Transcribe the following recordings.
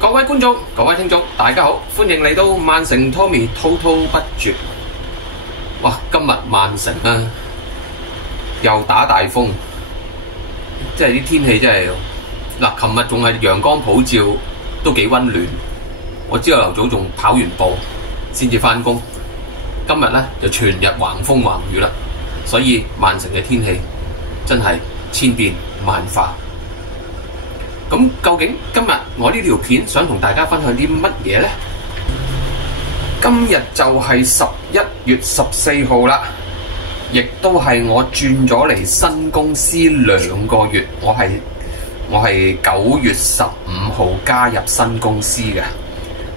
各位觀眾、各位聽眾，大家好，歡迎嚟到曼城 Tommy 滔滔不絕。哇！今日曼城啊，又打大風，即係啲天氣真係嗱，琴日仲係陽光普照，都幾溫暖。我朝頭早仲跑完步先至返工，今日咧就全日橫風橫雨啦，所以曼城嘅天氣真係千變萬化。咁究竟今日我呢條片想同大家分享啲乜嘢呢？今日就係11月14號啦，亦都係我轉咗嚟新公司2個月。我係9月15號加入新公司嘅。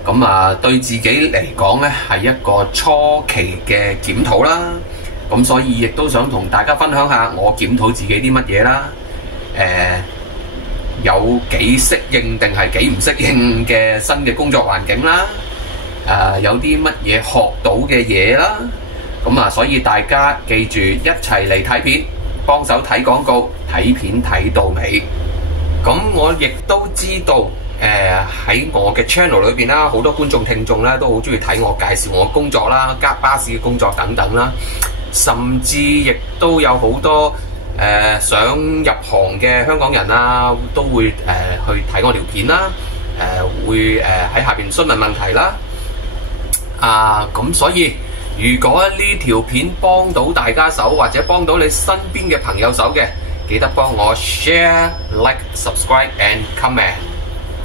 咁啊，對自己嚟講呢係一個初期嘅檢討啦。咁所以亦都想同大家分享下我檢討自己啲乜嘢啦。有幾適應定係幾唔適應嘅新嘅工作環境啦，有啲乜嘢學到嘅嘢啦，咁啊，所以大家記住一齊嚟睇片，幫手睇廣告，睇片睇到尾。咁我亦都知道，喺我嘅 channel 裏邊啦，好多觀眾聽眾咧都好中意睇我介紹我工作啦，加巴士嘅工作等等啦，甚至亦都有好多想入行嘅香港人啊，都會去睇我條片啦，會喺下邊詢問問題啦。咁所以如果呢條片幫到大家手，或者幫到你身邊嘅朋友手嘅，記得幫我 share、like、subscribe and comment，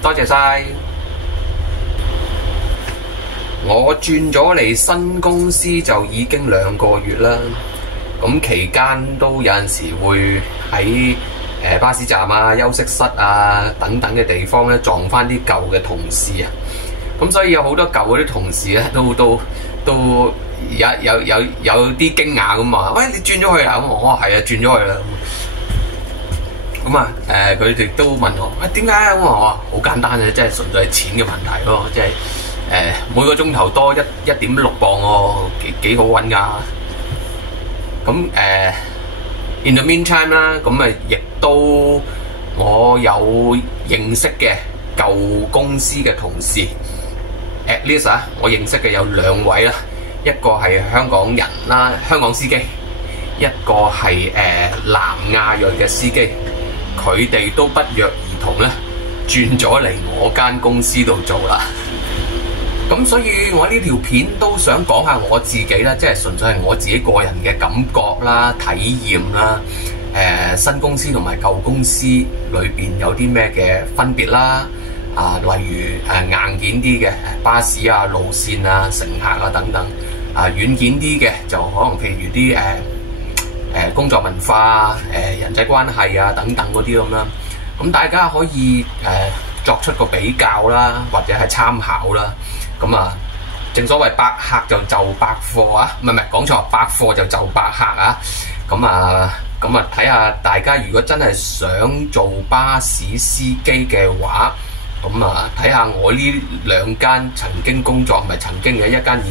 多謝晒。我轉咗嚟新公司就已經2個月啦。咁期間都有陣時會喺巴士站啊、休息室啊等等嘅地方咧撞返啲舊嘅同事啊，咁所以有好多舊嗰啲同事咧都有啲驚訝咁話：喂，你轉咗去啊？我話係啊，轉咗去啦。咁啊佢哋都問我：喂，點解啊？我話好簡單嘅，即係純粹係錢嘅問題咯，即係每個鐘頭多1.6磅喎，幾好揾㗎。咁in the meantime 啦，咁亦都我有認識嘅舊公司嘅同事 ，at least 我認識嘅有2位啦，一個係香港人啦，香港司機，一個係南亞裔嘅司機，佢哋都不約而同咧轉咗嚟我間公司度做啦。咁所以我呢條片都想講下我自己啦，即係純粹係我自己個人嘅感覺啦、體驗啦。新公司同埋舊公司裏邊有啲咩嘅分別啦？例如硬件啲嘅巴士啊、路線啊、乘客啊等等。軟件啲嘅就可能譬如啲工作文化啊、人際關係啊等等嗰啲咁啦。咁大家可以作出個比較啦，或者係參考啦。咁正所謂百客就百貨啊，唔係講錯，百貨就百客啊。咁睇下大家如果真係想做巴士司機嘅話，咁睇下我呢2間曾經工作，唔係曾經嘅，一間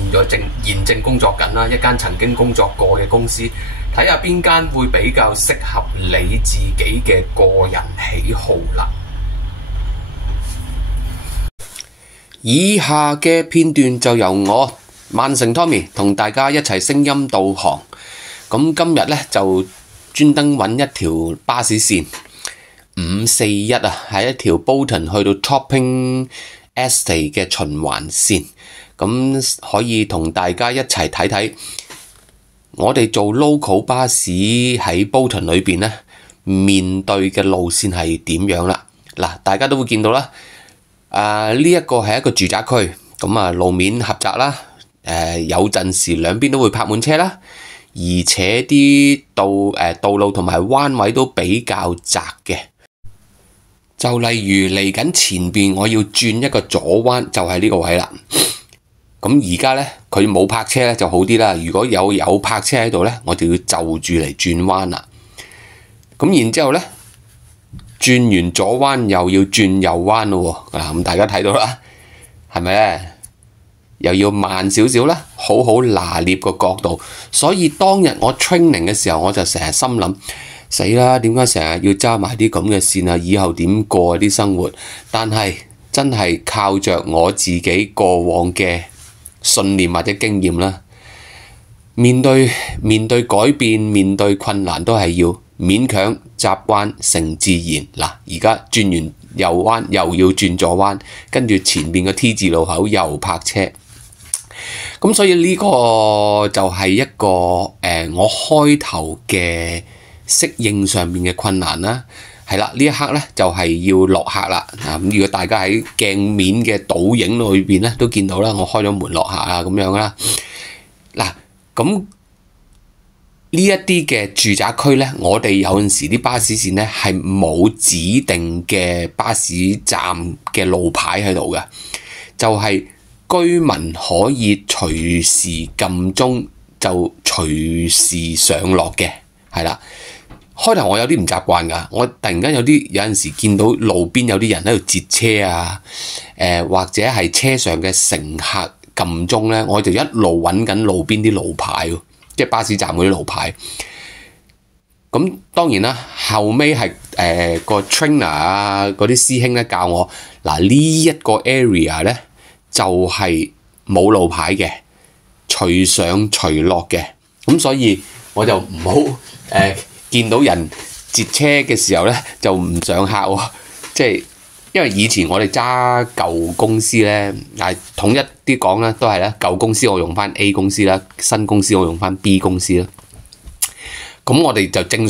現正工作緊啦，一間曾經工作過嘅公司，睇下邊間會比較適合你自己嘅個人喜好啦。以下嘅片段就由我曼城 Tommy 同大家一齊聲音導航。咁今日咧就專登揾一條巴士線541啊，係一條 Bolton 去到 Topping Estate 嘅循環線。咁可以同大家一齊睇睇我哋做 local 巴士喺 Bolton 裏邊咧面對嘅路線係點樣啦。嗱，大家都會見到啦。呢一個係一個住宅區，咁路面狹窄啦，有陣時兩邊都會泊滿車啦，而且啲道路同埋彎位都比較窄嘅。就例如嚟緊前邊我要轉一個左彎，就係呢個位啦。咁而家咧佢冇泊車咧就好啲啦，如果有泊車喺度咧，我就要就住嚟轉彎啦。咁然之後咧，轉完左彎又要轉右彎咯喎，咁大家睇到啦，係咪咧？又要慢少少啦，好好拿捏個角度。所以當日我 training 嘅時候，我就成日心諗，死啦，點解成日要揸埋啲咁嘅線啊？以後點過啲生活？但係真係靠着我自己過往嘅信念或者經驗啦。面對改變、面對困難都係要勉強習慣成自然。嗱，而家轉完右彎又要轉左彎，跟住前面個 T 字路口又泊車。咁所以呢個就係一個我開頭嘅適應上面嘅困難啦。係啦，呢一刻咧就係要落客啦。咁如果大家喺鏡面嘅倒影裏邊咧都見到啦，我開咗門落客啊咁樣啦。嗱，咁呢一啲嘅住宅區咧，我哋有陣時啲巴士線咧係冇指定嘅巴士站嘅路牌喺度嘅，就係居民可以隨時撳鐘就隨時上落嘅，係啦。開頭我有啲唔習慣㗎，我突然間有陣時見到路邊有啲人喺度截車啊，或者係車上嘅乘客撳鐘咧，我就一路揾緊路邊啲路牌，即係巴士站嗰啲路牌。咁當然啦，後尾係個 trainer 啊嗰啲師兄咧教我，嗱呢一個 area 咧就係冇路牌嘅，隨上隨落嘅。咁所以我就唔好見到人截車嘅時候咧，就唔上客喎。即係因為以前我哋揸舊公司咧，統一啲講啦，都係咧舊公司我用翻 A 公司啦，新公司我用翻 B 公司啦。咁我哋就正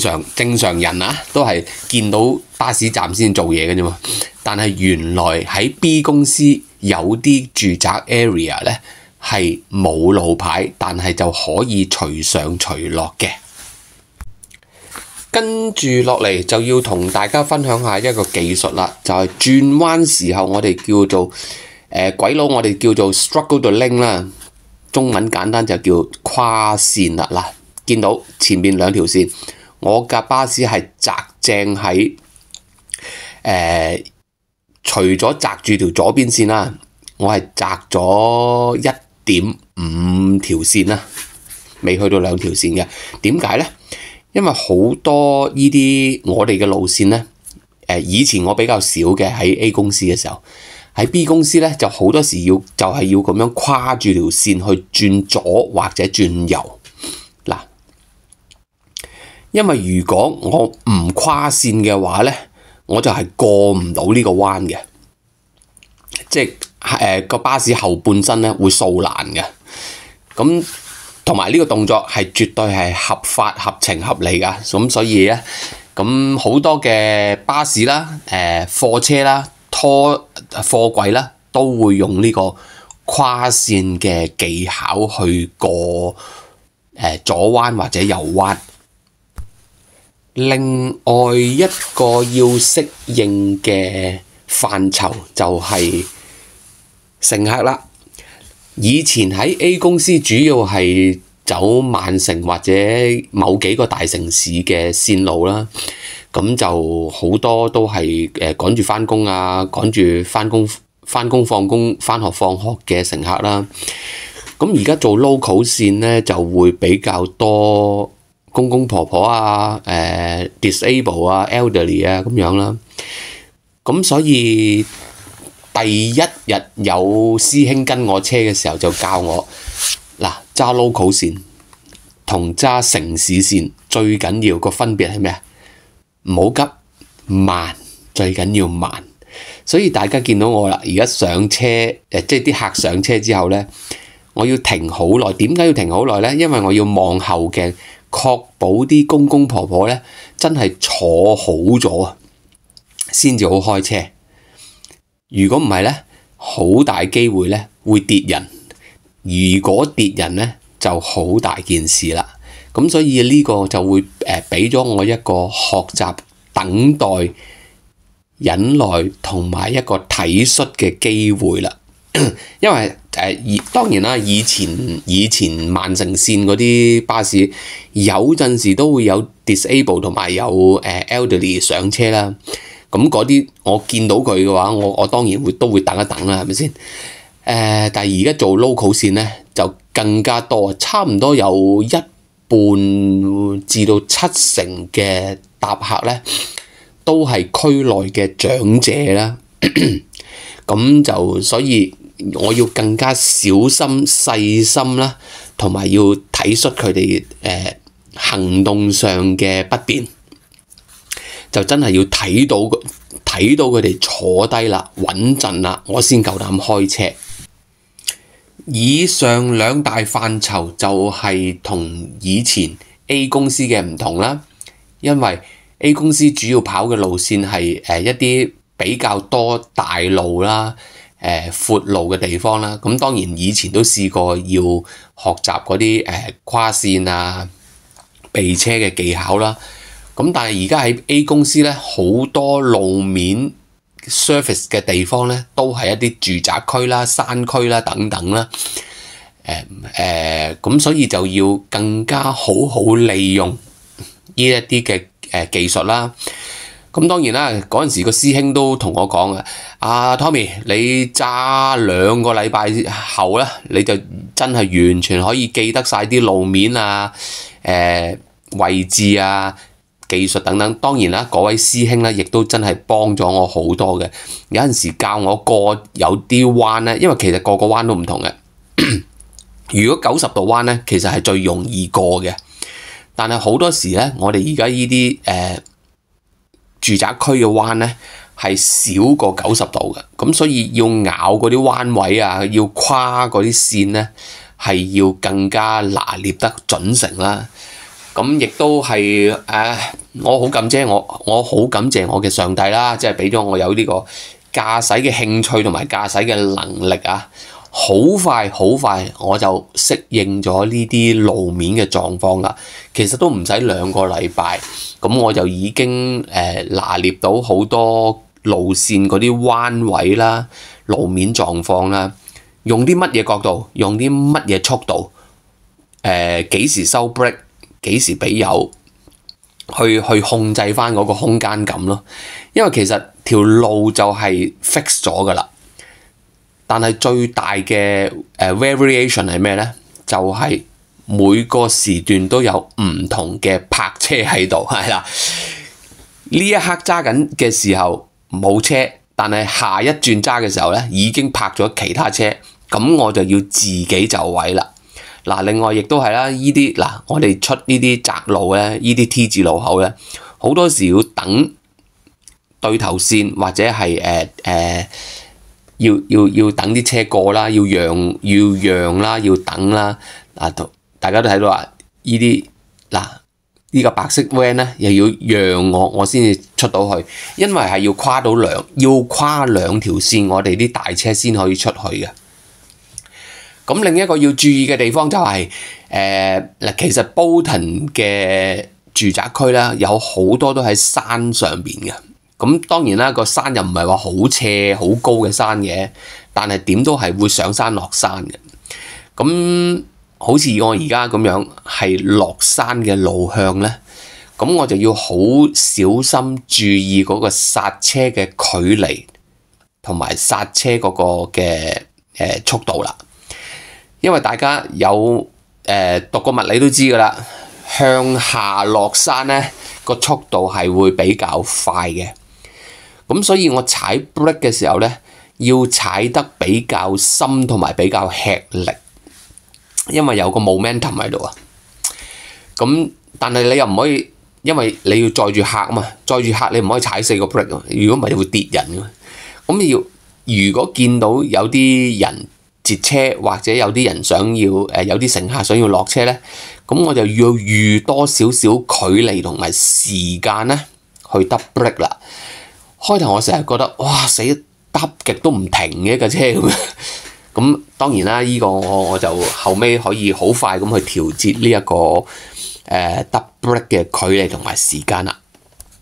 常人啊，都係見到巴士站先做嘢嘅啫嘛。但係原來喺 B 公司有啲住宅 area 咧係冇路牌，但係就可以隨上隨落嘅。跟住落嚟就要同大家分享下一個技術啦，就係轉彎時候我哋叫做鬼佬我哋叫做 struggle to link 啦，中文簡單就叫跨線啦。嗱，見到前面兩條線，我架巴士係擲正喺除咗擲住條左邊線啦，我係擲咗1.5條線啦，未去到2條線嘅。點解呢？因為好多呢啲我哋嘅路線呢，以前我比較少嘅喺 A 公司嘅時候，喺 B 公司呢就好多時就係要咁樣跨住條線去轉左或者轉右。嗱，因為如果我唔跨線嘅話呢，我就係過唔到呢個彎嘅，即係個巴士後半身呢會掃爛嘅。咁同埋呢個動作係絕對係合法、合情、合理㗎。咁所以咧，咁好多嘅巴士啦、貨車啦、貨櫃啦，都會用呢個跨線嘅技巧去過左彎或者右彎。另外一個要適應嘅範疇就係乘客啦。以前喺 A 公司主要係走曼城或者某幾個大城市嘅線路啦，咁就好多都係趕住返工啊，趕住返工放工、返學放學嘅乘客啦。咁而家做 local 線咧就會比較多公公婆婆啊、disable 啊、elderly 啊咁樣啦。咁所以第一日有師兄跟我車嘅時候就教我，嗱，揸 local 線同揸城市線最緊要個分別係咩啊？唔好急，慢，最緊要慢。所以大家見到我啦，而家上車即係啲客上車之後咧，我要停好耐。點解要停好耐咧？因為我要望後鏡，確保啲公公婆婆咧真係坐好咗啊，先至好開車。如果唔係咧，好大機會咧會跌人。如果跌人咧，就好大件事啦。咁所以呢個就會俾咗我一個學習、等待、忍耐同埋一個體恤嘅機會啦。因為當然啦，以前曼城線嗰啲巴士有陣時都會有 disable 同埋有elderly 上車啦。咁嗰啲我見到佢嘅話，我當然都會等一等啦，係咪先？但係而家做 local 線咧就更加多，差唔多有1半至到70%嘅搭客咧都係區內嘅長者啦。咁就所以我要更加小心細心啦，同埋要體恤佢哋行動上嘅不便，就真係要睇到佢哋坐低啦，穩陣啦，我先夠膽開車。以上兩大範疇就係同以前 A 公司嘅唔同啦，因為 A 公司主要跑嘅路線係一啲比較多大路啦、闊路嘅地方啦。咁當然以前都試過要學習嗰啲跨線啊、避車嘅技巧啦。咁但係而家喺 A 公司咧，好多路面 surface 嘅地方咧，都係一啲住宅區啦、山區啦等等啦。咁所以就要更加好利用呢一啲嘅技術啦。咁當然啦，嗰陣時個師兄都同我講啊，Tommy， 你揸2個禮拜後咧，你就真係完全可以記得晒啲路面啊、位置啊、技術等等。當然啦，嗰位師兄咧，亦都真係幫咗我好多嘅。有陣時教我過有啲彎咧，因為其實個彎都唔同嘅。如果90度彎咧，其實係最容易過嘅。但係好多時咧，我哋而家呢啲住宅區嘅彎咧係少過90度嘅，咁所以要咬嗰啲彎位啊，要跨嗰啲線咧，係要更加拿捏得準繩啦。咁亦都係我好感謝我嘅上帝啦，即係俾咗我有呢個駕駛嘅興趣同埋駕駛嘅能力啊！好快我就適應咗呢啲路面嘅狀況啦。其實都唔使2個禮拜，咁我就已經拿捏到好多路線嗰啲彎位啦、路面狀況啦，用啲乜嘢角度，用啲乜嘢速度，幾時收 brake， 幾時俾油，去控制翻嗰個空間感咯。因為其實條路就係 fix 咗噶啦。但係最大嘅variation 係咩呢？就係每個時段都有唔同嘅泊車喺度，係啦。呢一刻揸緊嘅時候冇車，但係下一轉揸嘅時候呢，已經泊咗其他車，咁我就要自己就位啦。嗱，另外亦都係啦，我哋出呢啲窄路咧，呢啲 T 字路口咧，好多時要等對頭線或者係要等啲車過啦，要讓啦，要等啦。大家都睇到啊，呢個白色 van 咧，又要讓我先至出到去，因為係要跨兩條線，我哋啲大車先可以出去嘅。咁另一個要注意嘅地方就係其實 Bolton 嘅住宅區咧，有好多都喺山上邊嘅。咁當然啦，個山又唔係話好斜好高嘅山嘅，但係點都係會上山落山嘅。咁好似我而家咁樣係落山嘅路向咧，咁我就要好小心注意嗰個剎車嘅距離同埋剎車嗰個嘅速度啦。因為大家有讀過物理都知㗎啦，向下落山咧個速度係會比較快嘅。咁所以我踩 brake 嘅時候咧，要踩得比較深同埋比較吃力，因為有個 momentum 喺度啊。咁但係你又唔可以，因為你要載住客啊嘛，載住客你唔可以踩4個 brake，如果唔係你會跌人㗎。咁你要如果見到有啲人截車或者有啲人想要有啲乘客想要落車咧，咁我就要預多少少距離同埋時間咧去得 brake 啦。開頭我成日覺得哇死得極都唔停嘅架車咁樣，咁當然啦，呢個我就後尾可以好快咁去調節呢一個得 brake 嘅距離同埋時間啦。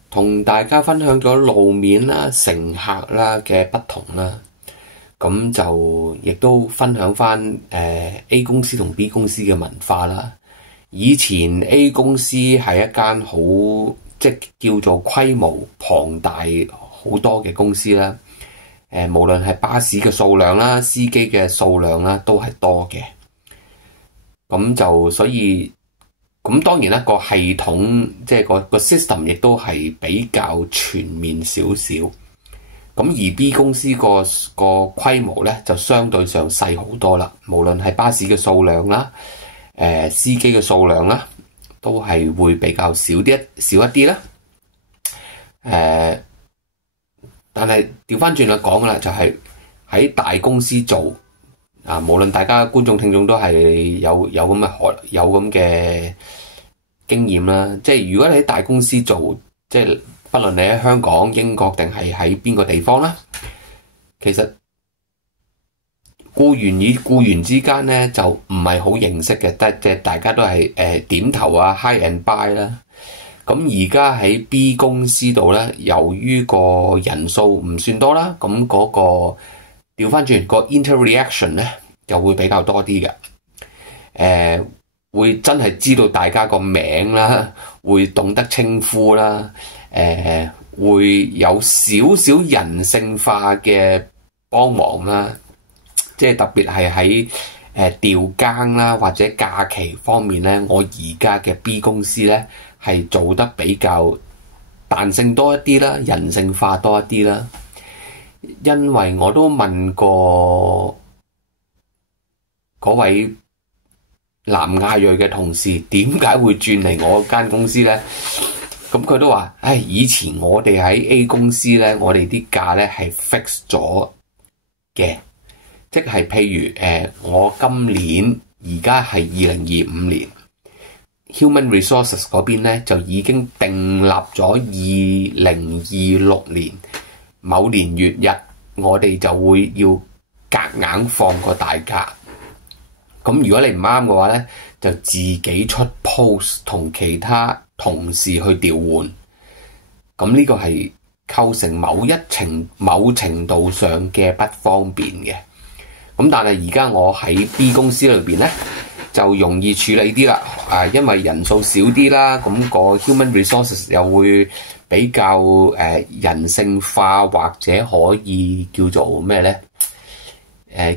同大家分享咗路面啦、乘客啦嘅不同啦，咁就亦都分享翻A 公司同 B 公司嘅文化啦。以前 A 公司係一間好即叫做規模龐大好多嘅公司啦，無論係巴士嘅數量啦、司機嘅數量啦，都係多嘅。咁就所以咁當然啦，個系統即係個 system 亦都係比較全面少少。咁而 B 公司個規模咧就相對上細好多啦，無論係巴士嘅數量啦、司機嘅數量啦，都係會比較少一啲啦。但係調翻轉嚟講啦，就係喺大公司做啊，無論大家觀眾聽眾都係有咁嘅經驗啦。即係如果你喺大公司做，即係不論你喺香港、英國定係喺邊個地方啦，其實僱員與僱員之間咧就唔係好認識嘅，即係大家都係點頭啊 ，hi and bye 啦。咁而家喺 B 公司度咧，由於個人數唔算多啦，咁嗰個調翻轉個 interreaction 咧就會比較多啲嘅，會真係知道大家個名啦，會懂得稱呼啦。會有少少人性化嘅幫忙啦，即係特別係喺調更啦或者假期方面咧，我而家嘅 B 公司咧係做得比較彈性多一啲啦，人性化多一啲啦。因為我都問過嗰位南亞裔嘅同事點解會轉嚟我間公司咧？咁佢都話，以前我哋喺 A 公司咧，我哋啲價咧係 fix 咗嘅，即係譬如我今年而家係2025年 Human Resources 嗰邊咧就已經訂立咗2026年某年月日，我哋就會要夾硬放個大假。咁如果你唔啱嘅話咧，就自己出 post 同其他同事去調換，咁呢個係構成某程度上嘅不方便嘅。咁但係而家我喺 B 公司裏邊咧就容易處理啲啦，因為人數少啲啦，咁個 human resources 又會比較人性化，或者可以叫做咩咧？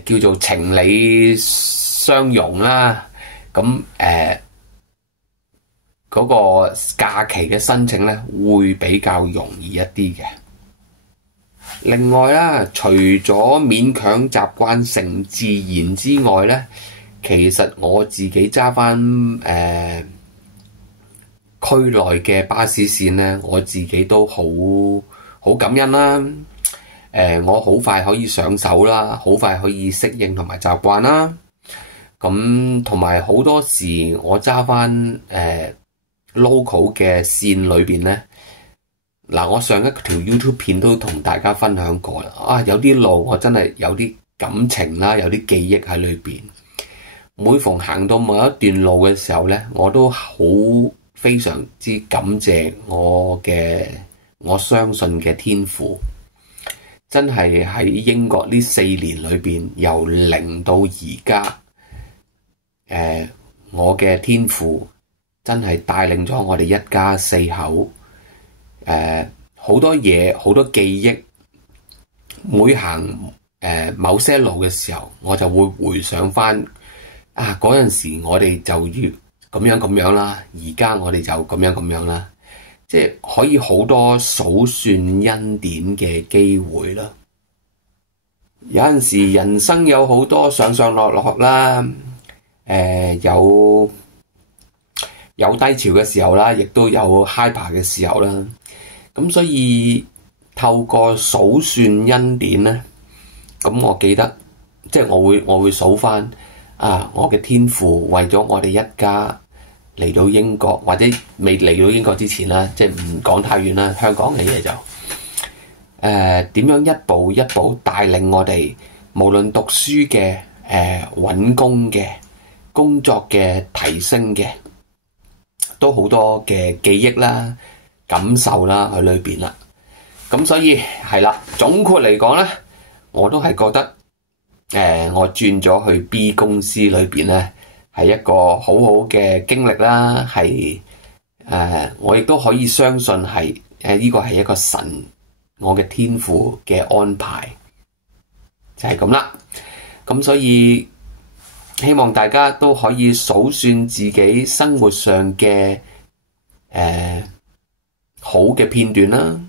叫做情理相容啦。咁嗰個假期嘅申請咧會比較容易一啲嘅。另外啦，除咗勉強習慣成自然之外咧，其實我自己揸翻區內嘅巴士線咧，我自己都好感恩啦。我好快可以上手啦，好快可以適應同埋習慣啦。咁同埋好多時我揸翻local 嘅線裏邊咧，嗱，我上一條 YouTube 片都同大家分享過啦。有啲路我真係有啲感情啦，有啲記憶喺裏邊。每逢行到某一段路嘅時候咧，我都非常之感謝我相信嘅天父。真係喺英國呢4年裏邊，由0到而家。我嘅天父真係帶領咗我哋一家4口，好多嘢，好多記憶。每行某些路嘅時候，我就會回想翻嗰陣時我哋就要咁樣啦，而家我哋就咁樣啦，即係可以好多數算恩典嘅機會啦。有陣時人生有好多上上落落啦。有低潮嘅時候啦，亦都有 hyper 嘅時候啦。咁所以透過數算恩典咧，咁我記得即係我會數翻我嘅天父為咗我哋一家嚟到英國，或者未嚟到英國之前啦，即係唔講太遠啦，香港嘅嘢就點樣一步一步帶領我哋，無論讀書嘅、揾工嘅、工作嘅、提升嘅，都好多嘅記憶啦、感受啦喺裏邊啦。咁所以係啦，總括嚟講咧，我都係覺得我轉咗去 B 公司裏邊咧，係一個好好嘅經歷啦。係我亦都可以相信係呢個係一個神我嘅天父嘅安排，就係咁啦。咁所以希望大家都可以數算自己生活上嘅好嘅片段啦，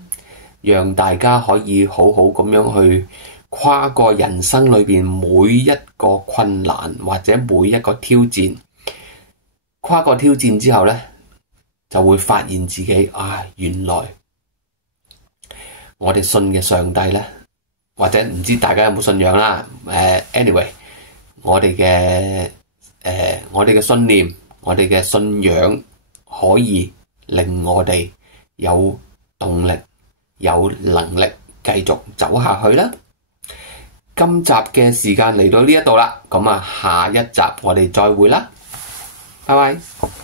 讓大家可以好好咁樣去跨過人生裏邊每一個困難或者每一個挑戰。跨過挑戰之後呢，就會發現自己原來我哋信嘅上帝呢，或者唔知大家有冇信仰啦。anyway，我哋嘅信念，我哋嘅信仰可以令我哋有動力、有能力繼續走下去啦。今集嘅時間嚟到呢一度啦，咁下一集我哋再會啦，拜拜。